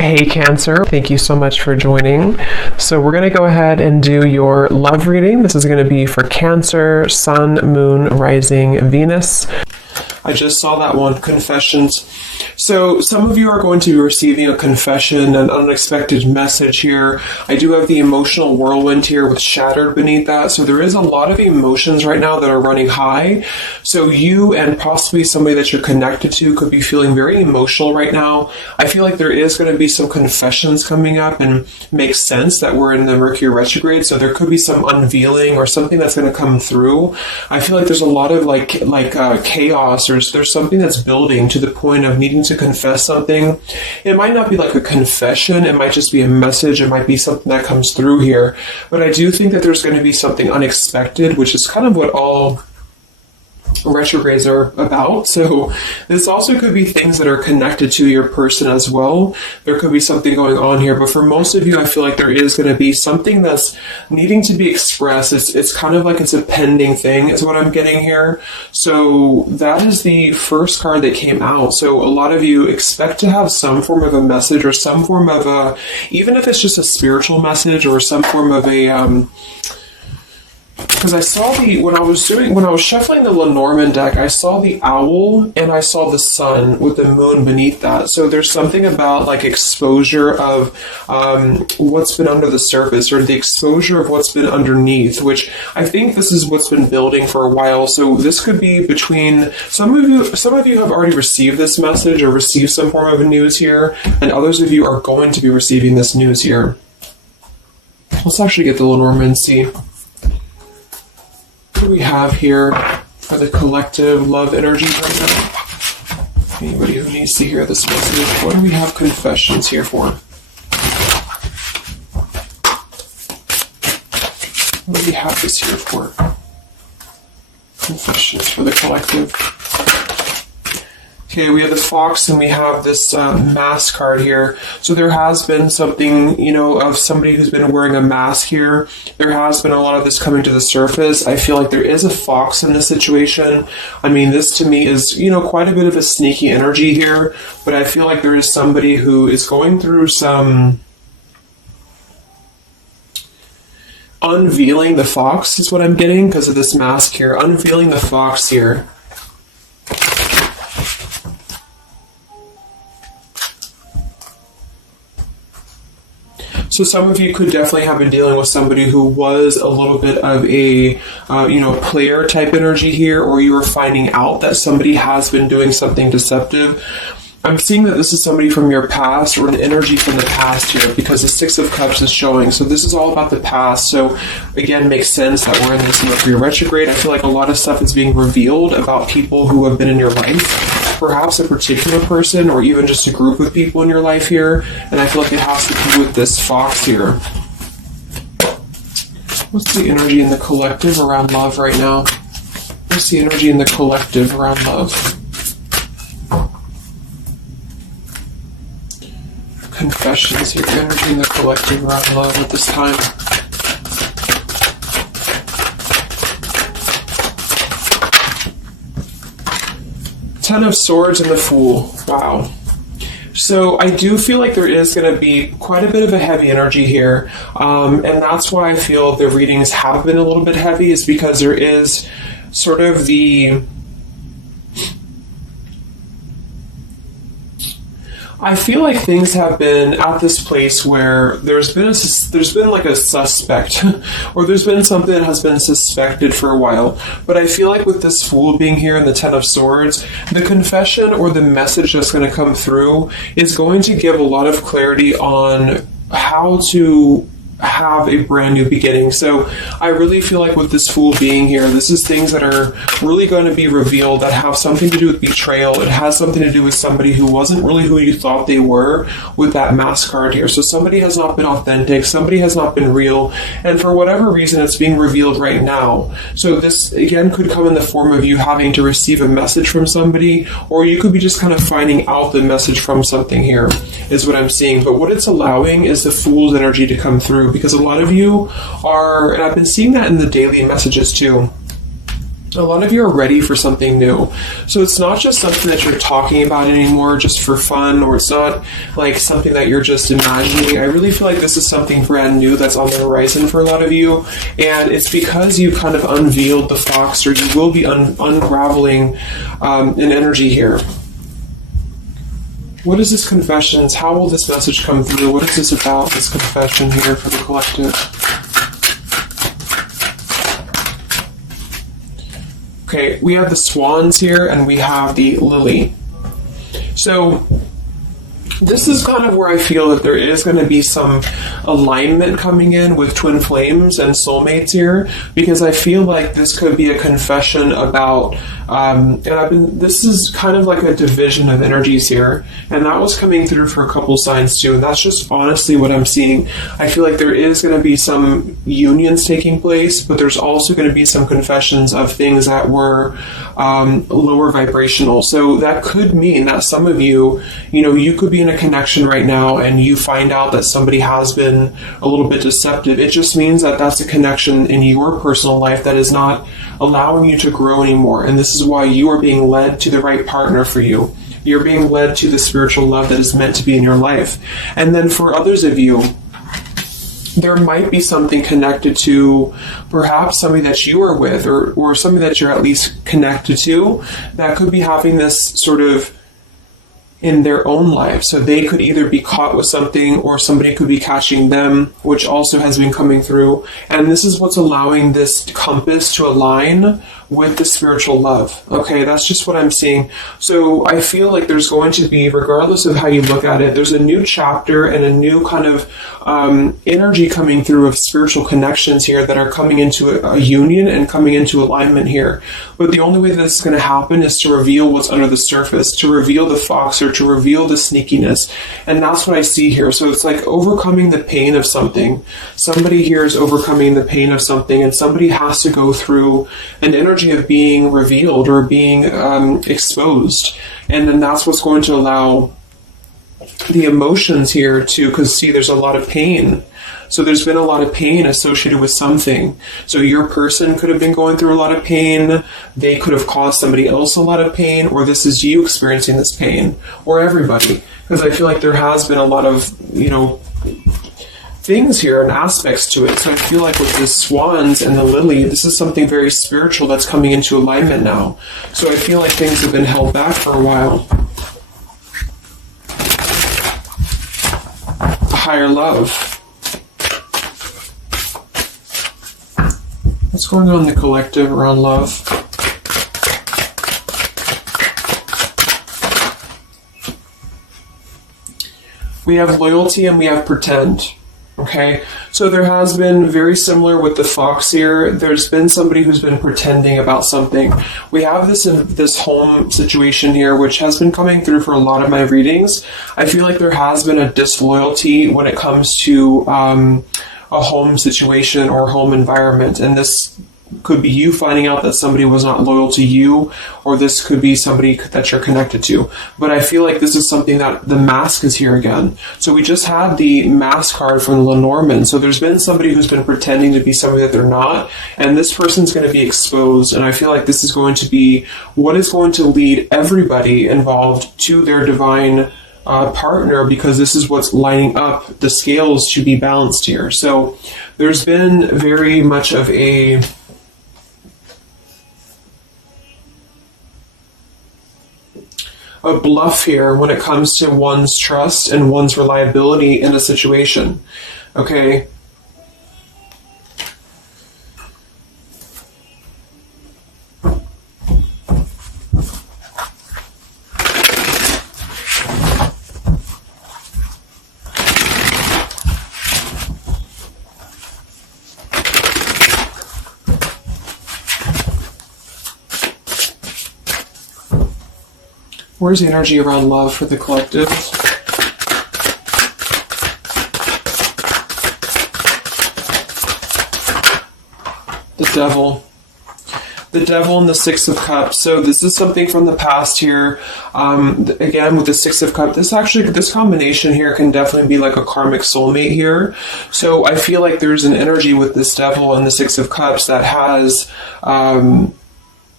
Hey Cancer, thank you so much for joining. So we're going to go ahead and do your love reading. This is going to be for Cancer, Sun, Moon, Rising, Venus. I just saw that one, confessions. So some of you are going to be receiving a confession, an unexpected message here. I do have the emotional whirlwind here with shattered beneath that. So there is a lot of emotions right now that are running high. So you and possibly somebody that you're connected to could be feeling very emotional right now. I feel like there is going to be some confessions coming up, and makes sense that we're in the Mercury retrograde. So there could be some unveiling or something that's going to come through. I feel like there's a lot of chaos. There's something that's building to the point of needing to confess something. It might not be like a confession, it might just be a message, it might be something that comes through here. But I do think that there's going to be something unexpected, which is kind of what all retrogrades are about. So this also could be things that are connected to your person as well. There could be something going on here, but for most of you, I feel like there is going to be something that's needing to be expressed. It's kind of like it's a pending thing is what I'm getting here. So that is the first card that came out. So a lot of you expect to have some form of a message or some form of a, even if it's just a spiritual message or some form of a, because I saw when I was shuffling the Lenormand deck, I saw the owl and I saw the sun with the moon beneath that. So there's something about like exposure of what's been under the surface, or the exposure of what's been underneath, which I think this is what's been building for a while. So this could be between some of you have already received this message or received some form of news here, and others of you are going to be receiving this news here. Let's actually get the Lenormand and see what we have here for the collective love energy right now. Anybody who needs to hear this message, what do we have confessions here for? What do we have this here for? Confessions for the collective. Okay, we have this fox and we have this mask card here. So there has been something, of somebody who's been wearing a mask here. There has been a lot of this coming to the surface. I feel like there is a fox in this situation. I mean, this to me is, quite a bit of a sneaky energy here. But I feel like there is somebody who is going through some unveiling the fox is what I'm getting because of this mask here. Unveiling the fox here. So some of you could definitely have been dealing with somebody who was a little bit of a, player type energy here, or you were finding out that somebody has been doing something deceptive. I'm seeing that this is somebody from your past or an energy from the past here because the Six of Cups is showing. So this is all about the past. So again, makes sense that we're in this Mercury retrograde. I feel like a lot of stuff is being revealed about people who have been in your life. Perhaps a particular person or even just a group of people in your life here. And I feel like it has to do with this fox here. What's the energy in the collective around love right now? What's the energy in the collective around love? Confessions here, energy in the collective around love at this time. Ten of Swords and the Fool. Wow. So I do feel like there is going to be quite a bit of a heavy energy here. And that's why I feel the readings have been a little bit heavy, is because there is sort of the... I feel like things have been at this place where there's been like a suspect, or there's been something that has been suspected for a while. But I feel like with this Fool being here and the Ten of Swords, the confession or the message that's going to come through is going to give a lot of clarity on how to have a brand new beginning. So I really feel like with this Fool being here, this is things that are really going to be revealed that have something to do with betrayal. It has something to do with somebody who wasn't really who you thought they were with that mask card here. So somebody has not been authentic, somebody has not been real, and for whatever reason it's being revealed right now. So this again could come in the form of you having to receive a message from somebody, or you could be just kind of finding out the message from something here, is what I'm seeing. But what it's allowing is the Fool's energy to come through, because a lot of you are, and I've been seeing that in the daily messages too, A lot of you are ready for something new. So it's not just something that you're talking about anymore just for fun, or it's not like something that you're just imagining. I really feel like this is something brand new that's on the horizon for a lot of you. And it's because you kind of unveiled the fox, or you will be unraveling an energy here. What is this confession? How will this message come through? What is this about, this confession here for the collective? Okay, we have the swans here, and we have the lily. So this is kind of where I feel that there is going to be some alignment coming in with twin flames and soulmates here, because I feel like this could be a confession about, this is kind of like a division of energies here, and that was coming through for a couple signs too, and that's just honestly what I'm seeing. I feel like there is going to be some unions taking place, but there's also going to be some confessions of things that were lower vibrational. So that could mean that some of you, you could be in a connection right now and you find out that somebody has been a little bit deceptive. It just means that that's a connection in your personal life that is not allowing you to grow anymore. And this is why you are being led to the right partner for you. You're being led to the spiritual love that is meant to be in your life. And then for others of you, there might be something connected to perhaps somebody that you are with, or somebody that you're at least connected to, that could be having this sort of in their own life. So they could either be caught with something, or somebody could be catching them, which also has been coming through. And this is what's allowing this compass to align with the spiritual love. Okay, that's just what I'm seeing. So I feel like there's going to be, regardless of how you look at it, there's a new chapter and a new kind of energy coming through of spiritual connections here that are coming into a union and coming into alignment here. But the only way that this is going to happen is to reveal what's under the surface, to reveal the fox, or to reveal the sneakiness. And that's what I see here. So it's like overcoming the pain of something. Somebody here is overcoming the pain of something, and somebody has to go through an energy of being revealed or being exposed. And then that's what's going to allow the emotions here to, because see, there's a lot of pain. So there's been a lot of pain associated with something. So your person could have been going through a lot of pain. They could have caused somebody else a lot of pain, or this is you experiencing this pain, or everybody. Because I feel like there has been a lot of, things here and aspects to it. So I feel like with the swans and the lily, this is something very spiritual that's coming into alignment now. So I feel like things have been held back for a while. A higher love. What's going on in the collective around love? We have loyalty and we have pretend. Okay, so there has been, very similar with the fox here, there's been somebody who's been pretending about something. We have this home situation here, which has been coming through for a lot of my readings. I feel like there has been a disloyalty when it comes to a home situation or home environment, and this could be you finding out that somebody was not loyal to you, or this could be somebody that you're connected to. But I feel like this is something that the mask is here again. So we just had the mask card from Lenormand. So there's been somebody who's been pretending to be somebody that they're not, and this person's going to be exposed. And I feel like this is going to be what is going to lead everybody involved to their divine partner, because this is what's lining up the scales to be balanced here. So there's been very much of a bluff here when it comes to one's trust and one's reliability in a situation. Okay. Where's the energy around love for the collective? The devil. The devil and the Six of Cups. So this is something from the past here. Again, with the Six of Cups, this combination here can definitely be like a karmic soulmate here. So I feel like there's an energy with this devil and the Six of Cups that has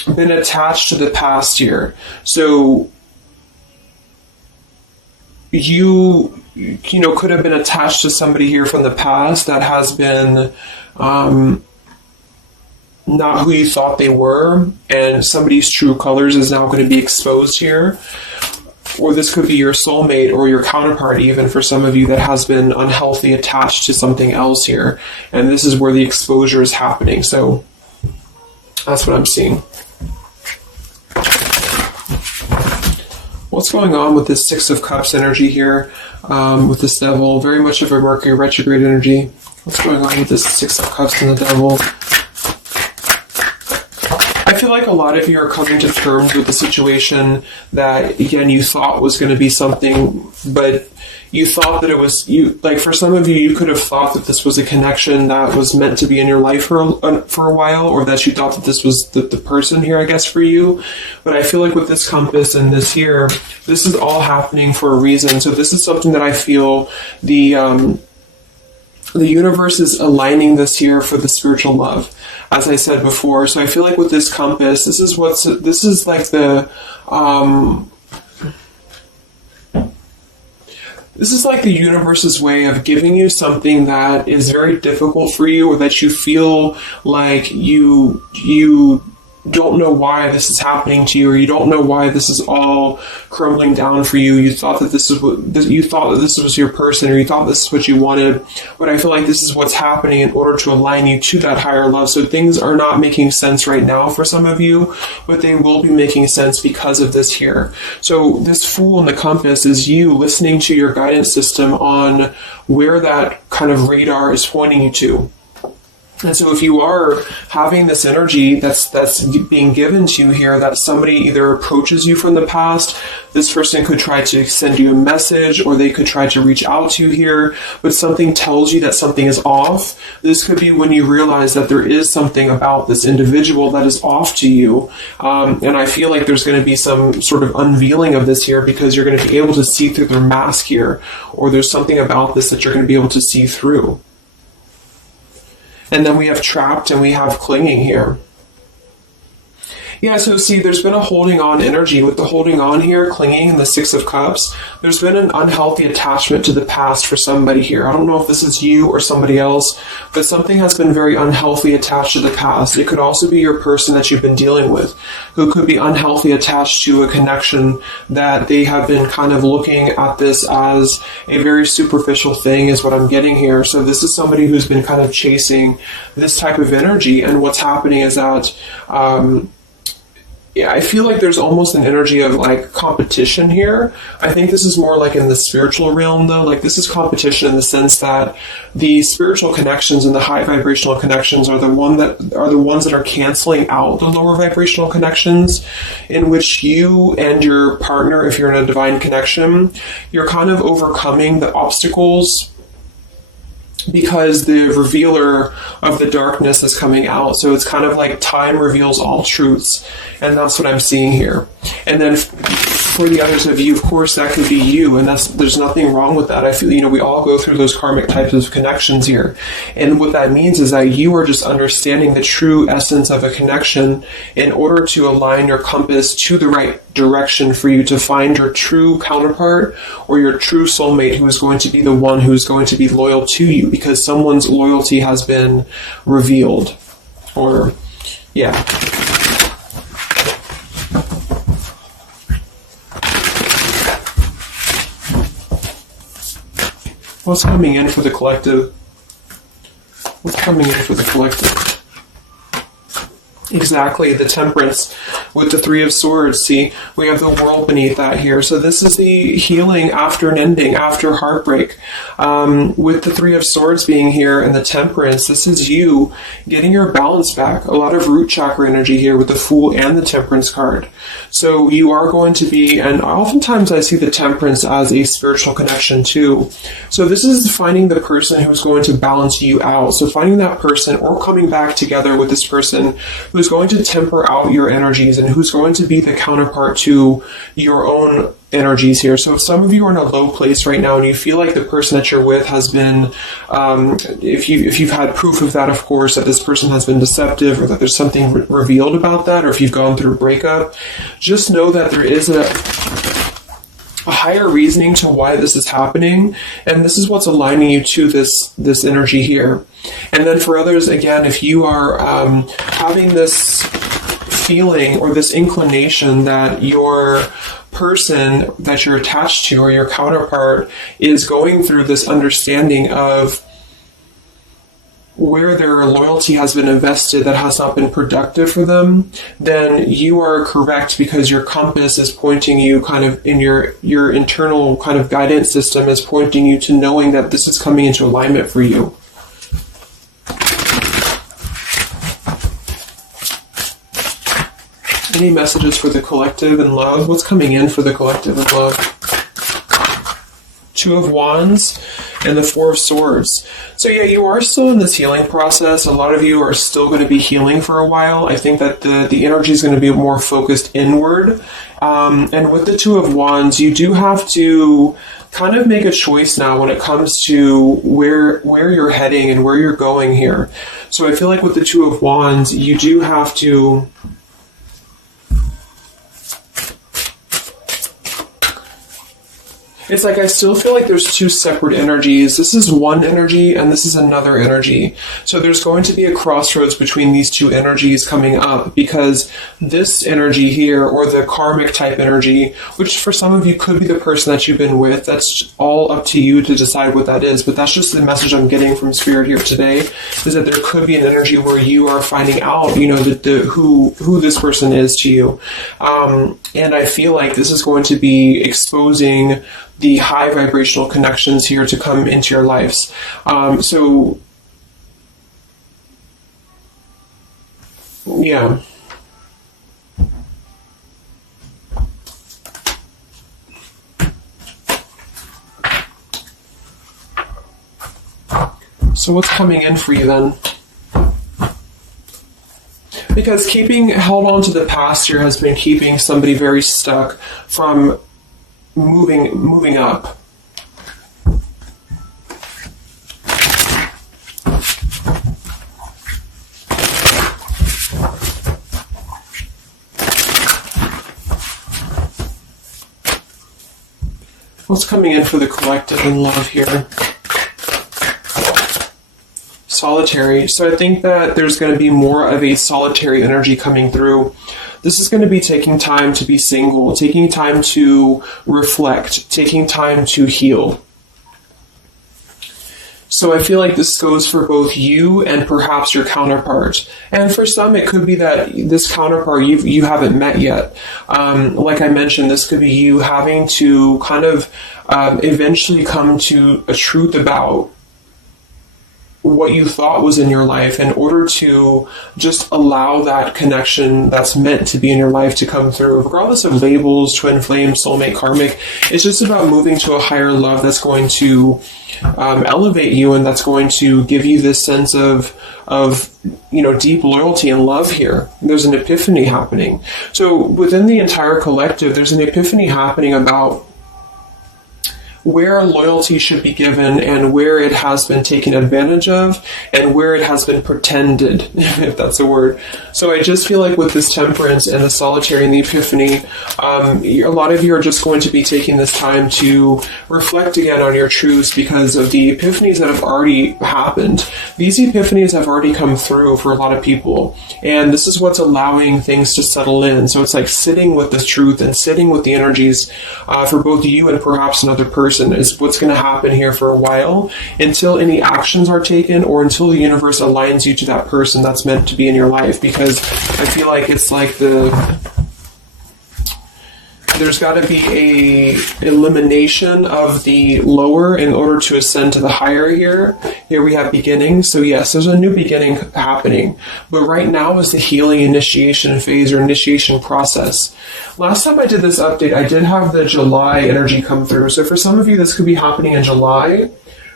been attached to the past here. So you could have been attached to somebody here from the past that has been not who you thought they were, and somebody's true colors is now going to be exposed here. Or this could be your soulmate or your counterpart, even for some of you, that has been unhealthy attached to something else here. And this is where the exposure is happening. So that's what I'm seeing. What's going on with this Six of Cups energy here, with this Devil? Very much of a Mercury retrograde energy. What's going on with this Six of Cups and the Devil? I feel like a lot of you are coming to terms with the situation that, again, you thought was going to be something, but you thought that it was, like for some of you, you could have thought that this was a connection that was meant to be in your life for a while, or that you thought that this was the person here, I guess, for you. But I feel like with this compass and this here, this is all happening for a reason. So this is something that I feel the universe is aligning this here for the spiritual love, as I said before. So I feel like with this compass, this is like the universe's way of giving you something that is very difficult for you, or that you feel like you don't know why this is happening to you, or you don't know why this is all crumbling down for you. You thought that this was your person, or you thought this is what you wanted. But I feel like this is what's happening in order to align you to that higher love. So things are not making sense right now for some of you, but they will be making sense because of this here. So this Fool in the compass is you listening to your guidance system on where that kind of radar is pointing you to. And so if you are having this energy that's being given to you here, that somebody either approaches you from the past, this person could try to send you a message, or they could try to reach out to you here, but something tells you that something is off. This could be when you realize that there is something about this individual that is off to you. And I feel like there's going to be some sort of unveiling of this here, because you're going to be able to see through their mask here, or there's something about this that you're going to be able to see through. And then we have trapped and we have clinging here. Yeah, so see, there's been a holding on energy. With the holding on here, clinging, and the Six of Cups, there's been an unhealthy attachment to the past for somebody here. I don't know if this is you or somebody else, but something has been very unhealthy attached to the past. It could also be your person that you've been dealing with, who could be unhealthy attached to a connection that they have been kind of looking at this as a very superficial thing, is what I'm getting here. So this is somebody who's been kind of chasing this type of energy, and what's happening is that yeah, I feel like there's almost an energy of like competition here. I think this is more like in the spiritual realm though. Like this is competition in the sense that the spiritual connections and the high vibrational connections are the ones that are canceling out the lower vibrational connections, in which you and your partner, if you're in a divine connection, you're kind of overcoming the obstacles, because the revealer of the darkness is coming out. So it's kind of like time reveals all truths, and that's what I'm seeing here. And then for the others of you, of course, that could be you, and there's nothing wrong with that. I feel, we all go through those karmic types of connections here. And what that means is that you are just understanding the true essence of a connection in order to align your compass to the right direction for you to find your true counterpart, or your true soulmate, who is going to be the one who's going to be loyal to you, because someone's loyalty has been revealed. Or, yeah. What's coming in for the collective? What's coming in for the collective? Exactly, the Temperance with the Three of Swords. See, we have the World beneath that here. So this is the healing after an ending, after heartbreak. With the Three of Swords being here and the Temperance, this is you getting your balance back. A lot of root chakra energy here with the Fool and the Temperance card. So you are going to be, and oftentimes I see the Temperance as a spiritual connection too. So this is finding the person who's going to balance you out. So finding that person, or coming back together with this person who's who's going to temper out your energies and who's going to be the counterpart to your own energies here. So if some of you are in a low place right now and you feel like the person that you're with has been, if you've had proof of that, of course, that this person has been deceptive or that there's something revealed about that, or if you've gone through a breakup, just know that there is a higher reasoning to why this is happening, and this is what's aligning you to this energy here. And then for others, again, if you are having this feeling or this inclination that your person that you're attached to or your counterpart is going through this understanding of where their loyalty has been invested that has not been productive for them, then you are correct, because your compass is pointing you kind of in your internal kind of guidance system is pointing you to knowing that this is coming into alignment for you. Any messages for the collective and love? What's coming in for the collective and love? Two of Wands and the Four of Swords. So yeah, you are still in this healing process. A lot of you are still going to be healing for a while. I think that the energy is going to be more focused inward. And with the Two of Wands, you do have to kind of make a choice now when it comes to where you're heading and where you're going here. So I feel like with the Two of Wands, you do have to it's like I still feel like there's two separate energies. This is one energy and this is another energy. So there's going to be a crossroads between these two energies coming up, because this energy here, or the karmic type energy, which for some of you could be the person that you've been with, that's all up to you to decide what that is. But that's just the message I'm getting from Spirit here today, is that there could be an energy where you are finding out, you know, who this person is to you. And I feel like this is going to be exposing the high vibrational connections here to come into your lives. So, yeah. So what's coming in for you then? Because held on to the past here has been keeping somebody very stuck from moving up. What's coming in for the collective and love here? Solitary. So I think that there's going to be more of a solitary energy coming through. This is going to be taking time to be single, taking time to reflect, taking time to heal. So I feel like this goes for both you and perhaps your counterpart. And for some, it could be that this counterpart you haven't met yet. Like I mentioned, this could be you having to kind of eventually come to a truth about what you thought was in your life in order to just allow that connection that's meant to be in your life to come through, regardless of labels, twin flame, soulmate, karmic. It's just about moving to a higher love that's going to elevate you, and that's going to give you this sense of deep loyalty and love here. There's an epiphany happening. So within the entire collective, there's an epiphany happening about where loyalty should be given and where it has been taken advantage of and where it has been pretended, if that's a word. So I just feel like with this temperance and the solitary and the epiphany, a lot of you are just going to be taking this time to reflect again on your truths because of the epiphanies that have already happened. These epiphanies have already come through for a lot of people, and this is what's allowing things to settle in. So it's like sitting with the truth and sitting with the energies for both you and perhaps another person is what's going to happen here for a while, until any actions are taken or until the universe aligns you to that person that's meant to be in your life. Because I feel like it's like there's got to be a elimination of the lower in order to ascend to the higher here. Here we have beginning. So yes, there's a new beginning happening. But right now is the healing initiation phase or initiation process. Last time I did this update, I did have the July energy come through. So for some of you, this could be happening in July.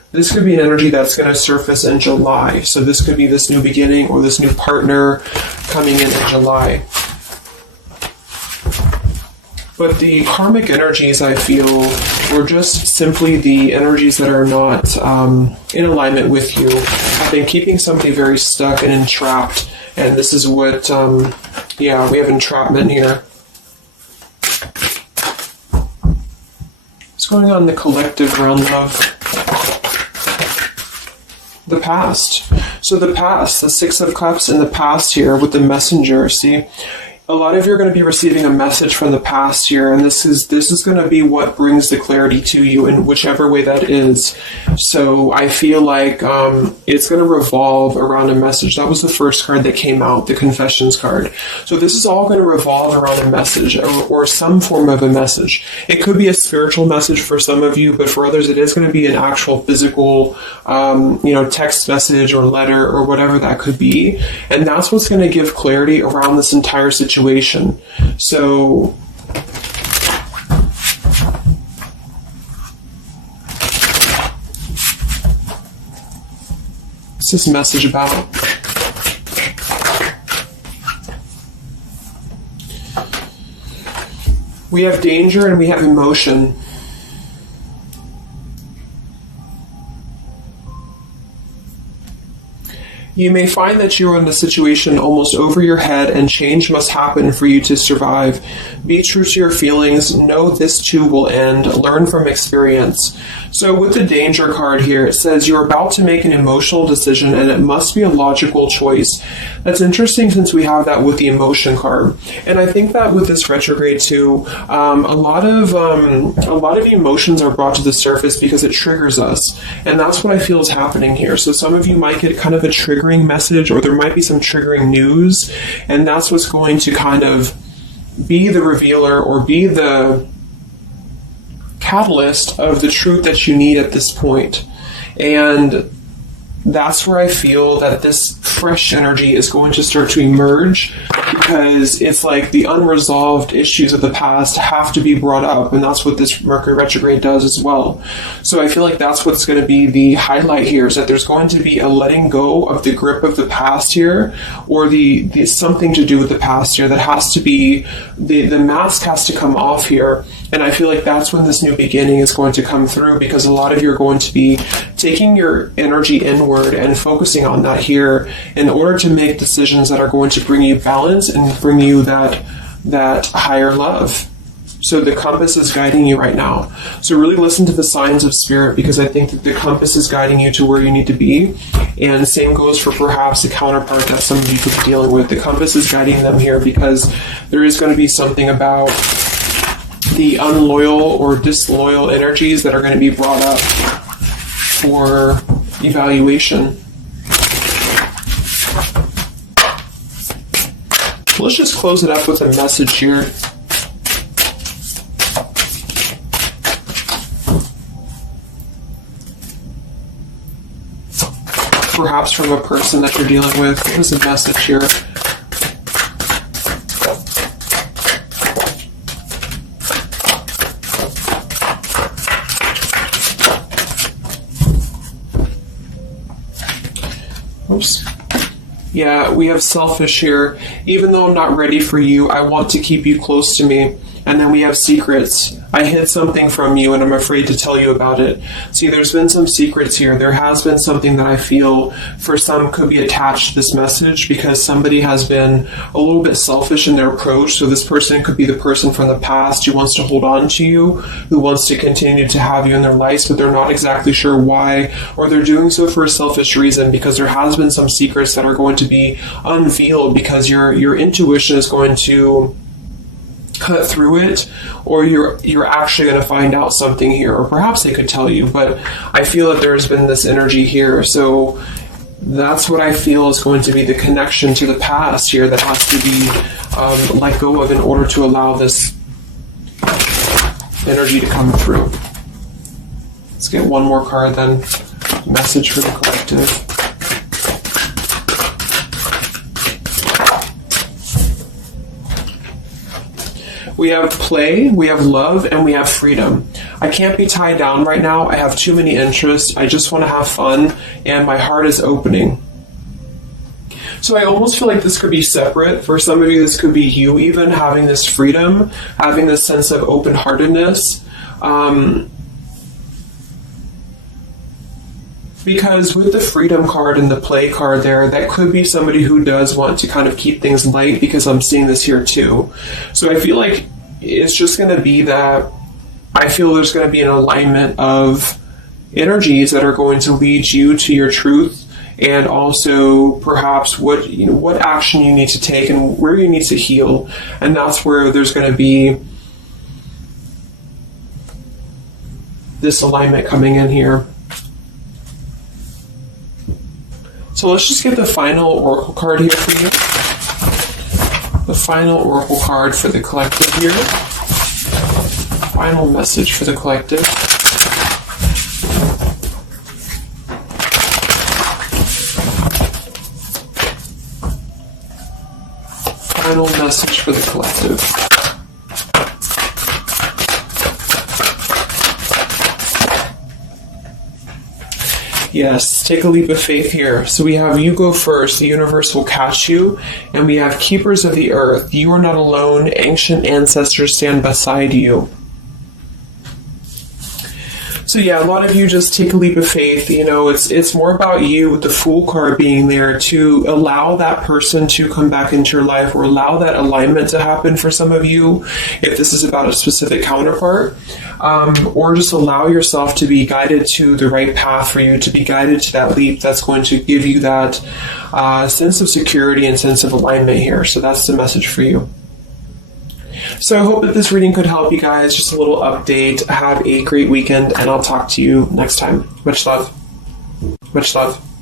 This could be an energy that's going to surface in July. So this could be this new beginning or this new partner coming in July. But the karmic energies, I feel, were just simply the energies that are not in alignment with you. Have been keeping somebody very stuck and entrapped. And this is what, we have entrapment here. What's going on in the collective realm of the past? So the past, the Six of Cups in the past here with the messenger, see? A lot of you are going to be receiving a message from the past here, and this is going to be what brings the clarity to you in whichever way that is. So I feel like it's going to revolve around a message. That was the first card that came out, the Confessions card. So this is all going to revolve around a message or some form of a message. It could be a spiritual message for some of you, but for others it is going to be an actual physical text message or letter or whatever that could be. And that's what's going to give clarity around this entire situation. So what's this message about? We have danger and we have emotion. You may find that you are in a situation almost over your head and change must happen for you to survive. Be true to your feelings. Know this too will end. Learn from experience. So with the danger card here, it says you're about to make an emotional decision and it must be a logical choice. That's interesting since we have that with the emotion card. And I think that with this retrograde too, a lot of emotions are brought to the surface because it triggers us. And that's what I feel is happening here. So some of you might get kind of a triggering message, or there might be some triggering news, and that's what's going to kind of be the revealer or be the catalyst of the truth that you need at this point. And that's where I feel that this fresh energy is going to start to emerge, because it's like the unresolved issues of the past have to be brought up, and that's what this Mercury retrograde does as well. So I feel like that's what's going to be the highlight here, is that there's going to be a letting go of the grip of the past here, or the something to do with the past here that has to be, the mask has to come off here. And I feel like that's when this new beginning is going to come through, because a lot of you are going to be taking your energy inward and focusing on that here in order to make decisions that are going to bring you balance and bring you that higher love. So the compass is guiding you right now. So really listen to the signs of spirit, because I think that the compass is guiding you to where you need to be. And same goes for perhaps the counterpart that some of you could be dealing with. The compass is guiding them here because there is going to be something about the unloyal or disloyal energies that are going to be brought up for evaluation. Let's just close it up with a message here. Perhaps from a person that you're dealing with. What is the message here? Oops. Yeah, we have selfish here. Even though I'm not ready for you, I want to keep you close to me. And then we have secrets. I hid something from you and I'm afraid to tell you about it. See, there's been some secrets here. There has been something that I feel for some could be attached to this message, because somebody has been a little bit selfish in their approach. So this person could be the person from the past who wants to hold on to you, who wants to continue to have you in their lives, but they're not exactly sure why, or they're doing so for a selfish reason, because there has been some secrets that are going to be unveiled, because your intuition is going to cut through it, or you're actually going to find out something here, or perhaps they could tell you, but I feel that there's been this energy here. So that's what I feel is going to be the connection to the past here that has to be let go of in order to allow this energy to come through. Let's get one more card then. Message for the collective. We have play, we have love, and we have freedom. I can't be tied down right now. I have too many interests. I just want to have fun, and my heart is opening. So I almost feel like this could be separate. For some of you, this could be you even having this freedom, having this sense of open-heartedness. Because with the freedom card and the play card there, that could be somebody who does want to kind of keep things light, because I'm seeing this here too. So I feel like it's just going to be that I feel there's going to be an alignment of energies that are going to lead you to your truth, and also perhaps what action you need to take and where you need to heal. And that's where there's going to be this alignment coming in here. So let's just get the final oracle card here for you. The final oracle card for the collective here. Final message for the collective. Final message for the collective. Yes, take a leap of faith here. So we have you go first, the universe will catch you. And we have keepers of the earth. You are not alone. Ancient ancestors stand beside you. So yeah, a lot of you just take a leap of faith. It's more about you with the Fool card being there to allow that person to come back into your life, or allow that alignment to happen for some of you, if this is about a specific counterpart, or just allow yourself to be guided to the right path for you, to be guided to that leap that's going to give you that sense of security and sense of alignment here. So that's the message for you. So I hope that this reading could help you guys. Just a little update. Have a great weekend, and I'll talk to you next time. Much love. Much love.